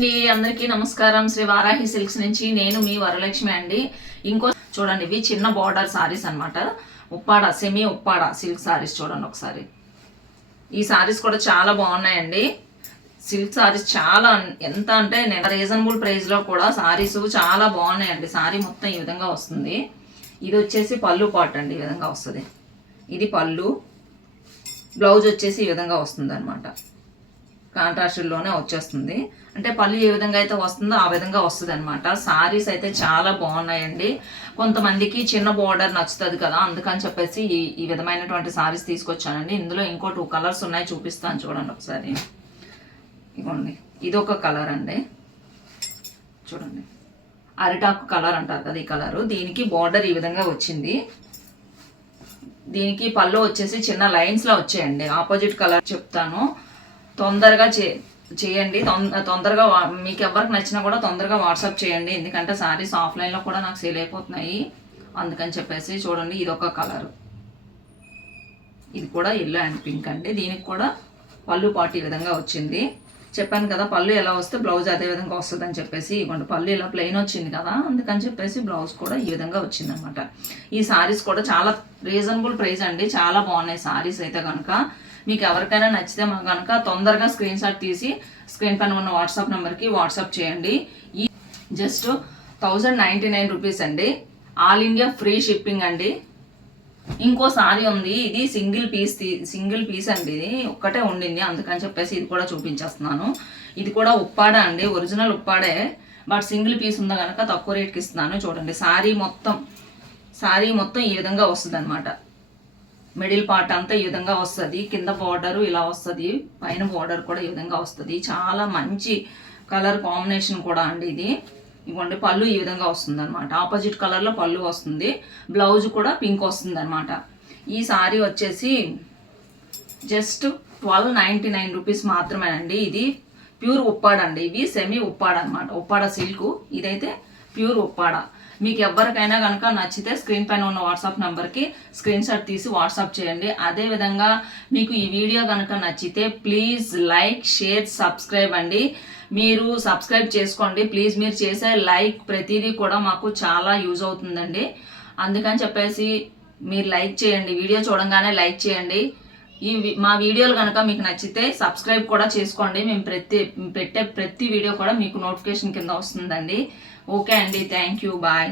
అందరికీ నమస్కారం. శ్రీ వారాహి సిల్క్స్ నుంచి నేను మీ వరలక్ష్మి అండి. ఇంకో చూడండి, ఇవి చిన్న బార్డర్ సారీస్ అనమాట. ఉప్పాడ సెమీ ఉప్పాడ సిల్క్ సారీస్ చూడండి ఒకసారి. ఈ సారీస్ కూడా చాలా బాగున్నాయండి. సిల్క్ సారీస్ చాలా ఎంత అంటే రీజనబుల్ ప్రైస్ లో కూడా సారీస్ చాలా బాగున్నాయండి. సారీ మొత్తం ఈ విధంగా వస్తుంది. ఇది వచ్చేసి పళ్ళు పాట్ అండి, ఈ విధంగా వస్తుంది. ఇది పళ్ళు, బ్లౌజ్ వచ్చేసి ఈ విధంగా వస్తుంది అనమాట. కాంట్రాస్ట్లోనే వచ్చేస్తుంది. అంటే పళ్ళు ఏ విధంగా అయితే వస్తుందో ఆ విధంగా వస్తుంది అనమాట. సారీస్ అయితే చాలా బాగున్నాయండి. కొంతమందికి చిన్న బార్డర్ నచ్చుతుంది కదా, అందుకని చెప్పేసి ఈ విధమైనటువంటి సారీస్ తీసుకొచ్చానండి. ఇందులో ఇంకో 2 కలర్స్ ఉన్నాయి, చూపిస్తాను చూడండి ఒకసారి. ఇదిగోండి, ఇది ఒక కలర్ అండి, చూడండి. అరిటాకు కలర్ అంటారు కదా, ఈ కలరు. దీనికి బార్డర్ ఈ విధంగా వచ్చింది. దీనికి పళ్ళు వచ్చేసి చిన్న లైన్స్లో వచ్చాయండి. ఆపోజిట్ కలర్ చెప్తాను, తొందరగా చేయండి. తొందరగా మీకు ఎవరికి నచ్చినా కూడా తొందరగా వాట్సాప్ చేయండి. ఎందుకంటే సారీస్ ఆఫ్లైన్లో కూడా నాకు సేల్ అయిపోతున్నాయి, అందుకని చెప్పేసి. చూడండి, ఇది ఒక కలర్, ఇది కూడా ఎల్లో అండ్ పింక్ అండి. దీనికి కూడా పళ్ళు పాటు ఈ విధంగా వచ్చింది. చెప్పాను కదా, పళ్ళు ఎలా వస్తే బ్లౌజ్ అదే విధంగా వస్తుంది అని చెప్పేసి. ఇవ్వండి, పళ్ళు ఇలా ప్లెయిన్ వచ్చింది కదా, అందుకని చెప్పేసి బ్లౌజ్ కూడా ఈ విధంగా వచ్చింది అనమాట. ఈ సారీస్ కూడా చాలా రీజనబుల్ ప్రైస్ అండి, చాలా బాగున్నాయి సారీస్ అయితే కనుక. మీకు ఎవరికైనా నచ్చితే మాకు కనుక తొందరగా స్క్రీన్ షాట్ తీసి స్క్రీన్ పైన ఉన్న వాట్సాప్ నెంబర్కి వాట్సాప్ చేయండి. ఈ జస్ట్ 1099 రూపీస్ అండి. ఆల్ ఇండియా ఫ్రీ షిప్పింగ్ అండి. ఇంకో సారీ ఉంది, ఇది సింగిల్ పీస్ అండి. ఇది ఒక్కటే ఉండింది, అందుకని చెప్పేసి ఇది కూడా చూపించేస్తున్నాను. ఇది కూడా ఉప్పాడ అండి, ఒరిజినల్ ఉప్పాడే, బట్ సింగిల్ పీస్ ఉందా కనుక తక్కువ రేట్కి ఇస్తున్నాను. చూడండి, సారీ మొత్తం ఈ విధంగా వస్తుంది అనమాట. మిడిల్ పార్ట్ అంతా ఈ విధంగా వస్తుంది. కింద బార్డరు ఇలా వస్తుంది, పైన బార్డర్ కూడా ఈ విధంగా వస్తుంది. చాలా మంచి కలర్ కాంబినేషన్ కూడా అండి ఇది. ఇవ్వండి, పళ్ళు ఈ విధంగా వస్తుంది అనమాట. ఆపోజిట్ కలర్లో పళ్ళు వస్తుంది, బ్లౌజ్ కూడా పింక్ వస్తుంది అనమాట. ఈ సారీ వచ్చేసి జస్ట్ 1299 రూపీస్ మాత్రమేనండి. ఇది ప్యూర్ ఉప్పాడ అండి. ఇవి సెమీ ఉప్పాడ అనమాట, ఉప్పాడ సిల్క్. ఇదైతే ప్యూర్ ఉప్పాడ. మీకు ఎవరికైనా కనుక నచ్చితే స్క్రీన్ పైన ఉన్న వాట్సాప్ నెంబర్కి స్క్రీన్ షాట్ తీసి వాట్సాప్ చేయండి. అదేవిధంగా మీకు ఈ వీడియో కనుక నచ్చితే ప్లీజ్ లైక్, షేర్, సబ్స్క్రైబ్ అండి. మీరు సబ్స్క్రైబ్ చేసుకోండి ప్లీజ్. మీరు చేసే లైక్ ప్రతిదీ కూడా మాకు చాలా యూజ్ అవుతుందండి, అందుకని చెప్పేసి మీరు లైక్ చేయండి. వీడియో చూడంగానే లైక్ చేయండి. మా వీడియోలు కనుక మీకు నచ్చితే సబ్స్క్రైబ్ కూడా చేసుకోండి. మేము పెట్టే ప్రతి వీడియో కూడా మీకు నోటిఫికేషన్ కింద వస్తుందండి. ఓకే అండి, థ్యాంక్ యూ, బాయ్.